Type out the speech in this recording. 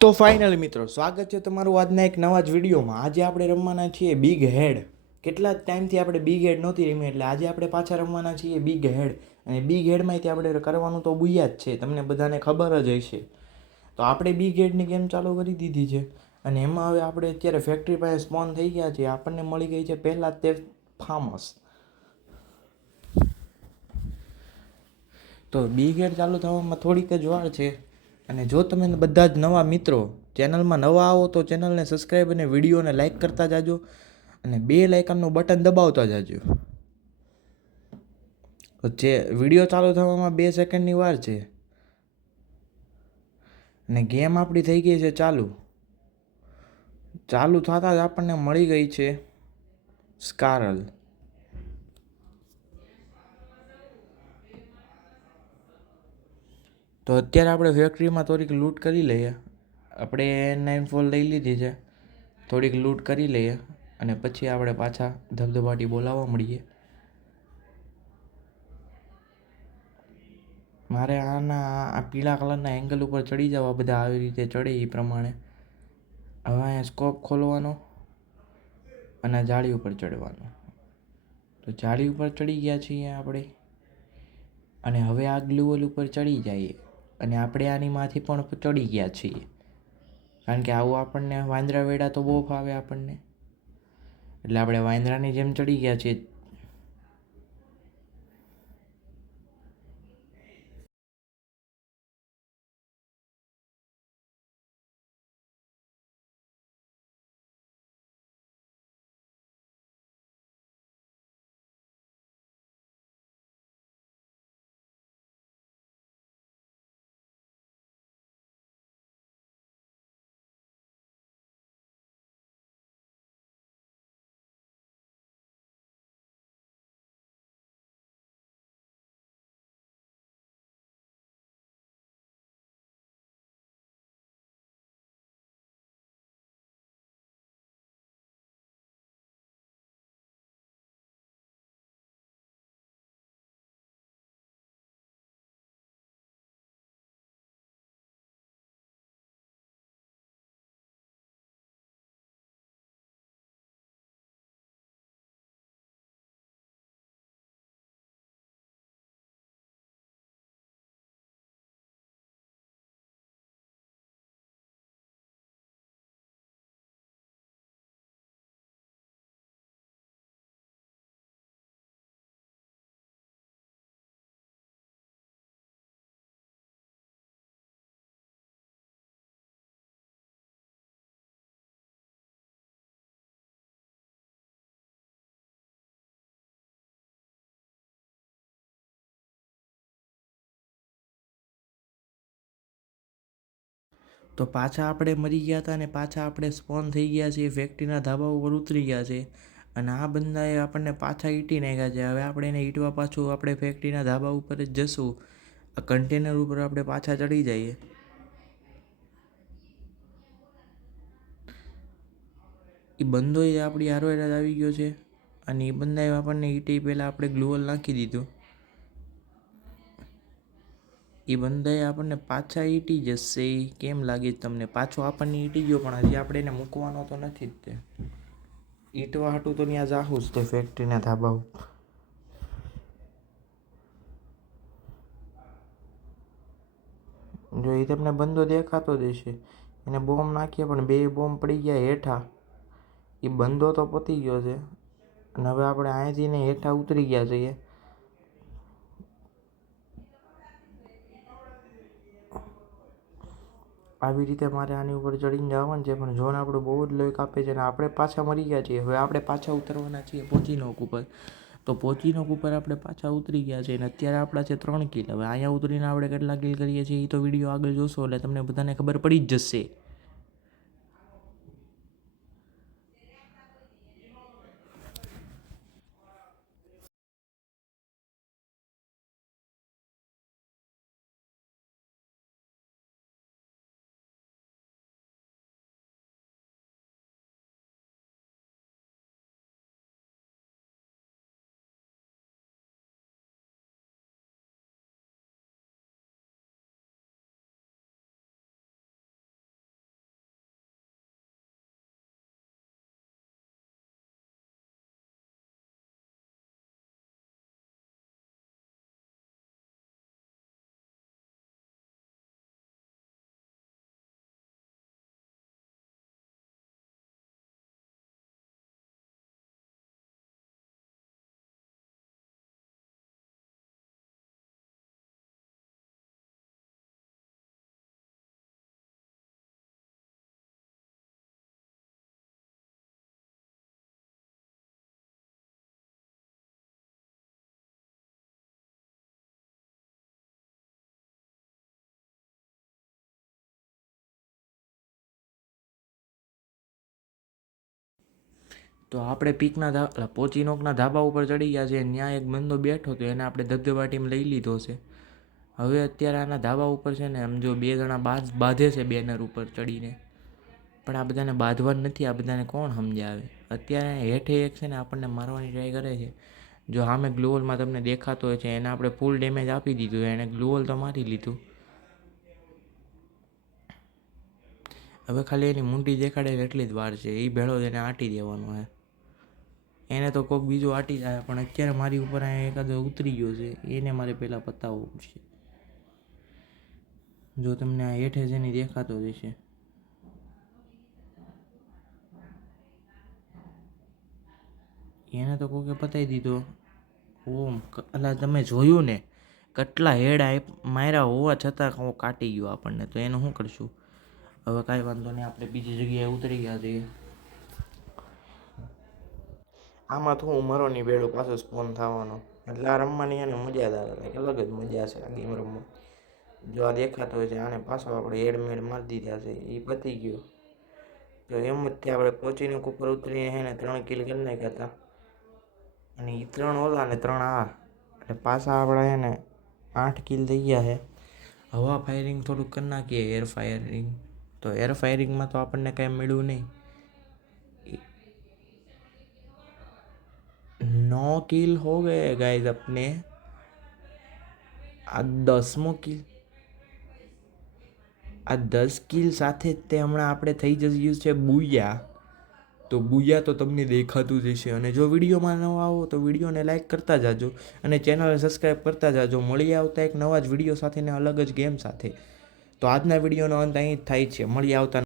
તો ફાઇનલ મિત્રો, સ્વાગત છે તમારું આજના એક નવા જ વિડીયોમાં. આજે આપણે રમવાના છીએ બિગ હેડ. કેટલા ટાઈમથી આપણે બિગ હેડ નહોતી રમી, એટલે આજે આપણે પાછા રમવાના છીએ બિગ હેડ. અને બિગ હેડમાંથી આપણે કરવાનું તો બુયા જ છે, તમને બધાને ખબર જ હશે. તો આપણે બિગ હેડની ગેમ ચાલુ કરી દીધી છે. અને એમાં હવે આપણે અત્યારે ફેક્ટરી પાસે સ્પોન થઈ ગયા છીએ. આપણને મળી ગઈ છે પહેલાં જ તે ફાર્મસ. તો બિગ હેડ ચાલુ થવામાં થોડીક જ વાર છે. અને જો તમે બધા જ નવા મિત્રો ચેનલમાં નવા આવો તો ચેનલને સબસ્ક્રાઈબ અને વિડીયોને લાઇક કરતા જાજો. અને બે લાઇકનનું બટન દબાવતા જાજો. જે વિડીયો ચાલુ થવામાં 2 સેકન્ડની વાર છે. અને ગેમ આપણી થઈ ગઈ છે ચાલુ થતાં જ આપણને મળી ગઈ છે સ્કારલ. તો અત્યારે આપણે ફેક્ટરીમાં થોડીક લૂંટ કરી લઈએ. આપણે N94 લઈ લીધી છે. થોડીક લૂંટ કરી લઈએ અને પછી આપણે પાછા ધબધબાટી બોલાવવા મળીએ. મારે આ પીળા કલરના એંગલ ઉપર ચડી જવા, બધા આવી રીતે ચડે એ પ્રમાણે. હવે અહીંયા સ્કોપ ખોલવાનો અને જાળી ઉપર ચડવાનું. તો જાળી ઉપર ચડી ગયા છીએ આપણે. અને હવે આ ગ્લુવલ ઉપર ચડી જઈએ. અને આપણે આની માંથી પણ ચડી ગયા છીએ, કારણ કે આવું આપણને વાંદરા વેડા તો બહુ ફાવે આપણને. એટલે આપણે વાંદરાની જેમ ચડી ગયા છીએ. તો પાછા આપણે મરી ગયા હતા અને પાછા આપણે સ્પોન થઈ ગયા છીએ. ફેક્ટરીના ધાબા ઉપર ઉતરી ગયા છે. અને આ બંદાએ આપણને પાછા ઈટી નાખ્યા છે. હવે આપણે એને ઈટવા પાછું આપણે ફેક્ટરીના ધાબા ઉપર જ જશું. આ કન્ટેનર ઉપર આપણે પાછા ચડી જઈએ. એ બંદો આપણી હારોહાર જ આવી ગયો છે. અને એ બંદાએ આપણને ઈટી પહેલાં આપણે ગ્લુઅલ નાખી દીધું. એ બંદાએ આપણને પાછા ઈટી જશે. કેમ લાગે તમને? પાછો આપણને ઈટી ગયો, પણ હજી આપણે એને મૂકવાનો તો નથી જ તે. ઈટવા હાટું તો ત્યાં જાહું જ તે ફેક્ટરીના ધાબા ઉપર. જો એ તમને બંદો દેખાતો જ હશે. એને બોમ્બ નાખીએ પણ 2 બોમ્બ પડી ગયા હેઠા. એ બંદો તો પતી ગયો છે. અને હવે આપણે અહીંથી ને હેઠા ઉતરી ગયા છીએ. આવી રીતે મારે આની ઉપર ચડીને જવાનું છે, પણ જોન આપણું બહુ જ લોહી કાપે છે. અને આપણે પાછા મરી ગયા છીએ. હવે આપણે પાછા ઉતરવાના છીએ પોચીનોક ઉપર. તો પોચીનોક ઉપર આપણે પાછા ઉતરી ગયા છીએ. અને અત્યારે આપણા છે 3 કિલ. હવે અહીંયા ઉતરીને આપણે કેટલા કિલ કરીએ છીએ એ તો વિડીયો આગળ જોશો એટલે તમને બધાને ખબર પડી જ જશે. તો આપણે પોચીનોકના ધાબા ઉપર ચડી ગયા છે. ત્યાં એક બંદો બેઠો હતો, એને આપણે ધબધબાટીમાં લઈ લીધો છે. હવે અત્યારે આના ધાબા ઉપર છે ને, આમ જો 2 જણા બાંધે છે બેનર ઉપર ચડીને, પણ આ બધાને બાંધવાનું નથી. આ બધાને કોણ સમજાવે? અત્યારે હેઠે એક છે ને આપણને મારવાની ટ્રાય કરે છે. જો સામે ગ્લોવલમાં તમને દેખાતો હોય છે, એને આપણે ફૂલ ડેમેજ આપી દીધું. એને ગ્લોવલ તો મારી લીધું. હવે ખાલી એની મૂંડી દેખાડે એટલી જ વાર છે. એ ભેળો એને આંટી દેવાનો છે. એને તો કોઈક બીજું આંટી જાય, પણ અત્યારે મારી ઉપર અહીંયા એકાદો ઉતરી ગયો છે, એને મારે પહેલાં પતાવવું પડશે. જો તમને આ હેઠે જેની દેખાતો જ હશે, એને તો કોકે પતાવી દીધો. ઓમ અલા તમે જોયું ને, કેટલા હેડ માર્યા હોવા છતાં કાટી ગયો આપણને, તો એનું શું કરશું? હવે કાંઈ વાંધો નહીં, આપણે બીજી જગ્યાએ ઉતરી ગયા છીએ. આમાં તો હું મરો નહીં બેડું પાછું સ્પોન થવાનો, એટલે આ રમવાની એને મજા જ આવે. કંઈક અલગ જ મજા છે આ ગેમ રમવા. જો આ દેખાતો હોય છે, આને પાછો આપણે હેડમેડ મારી દીધા છે, એ પતી ગયો. જો એમ જ ત્યાં આપણે પહોંચીને ઉપર ઉતરીને છે ને 3 કિલ કરી નાખ્યા હતા, અને એ 3 ઓલા ને 3 આ, એટલે પાછા આપણે એને 8 કિલ થઈ ગયા છે. હવા ફાયરિંગ થોડુંક કરી નાખીએ, એર ફાયરિંગ. તો એર ફાયરિંગમાં તો આપણને કાંઈ મળ્યું નહીં. 9 किल हो गए गाइस अपने. આ 10મો કિલ, આ 10 કિલ સાથે જ તે હમણાં આપણે થઈ જઈએ છે બુયા. તો બુયા તો તમને દેખાતું જ હશે. અને જો વિડીયોમાં નવા આવો તો વિડીયોને લાઇક કરતા જાજો, અને ચેનલને સબસ્ક્રાઈબ કરતા જાજો. મળી આવતા એક નવા જ વિડીયો સાથે ને અલગ જ ગેમ સાથે. તો આજના વિડીયોનો અંત અહીં જ થાય છે. મળી આવતા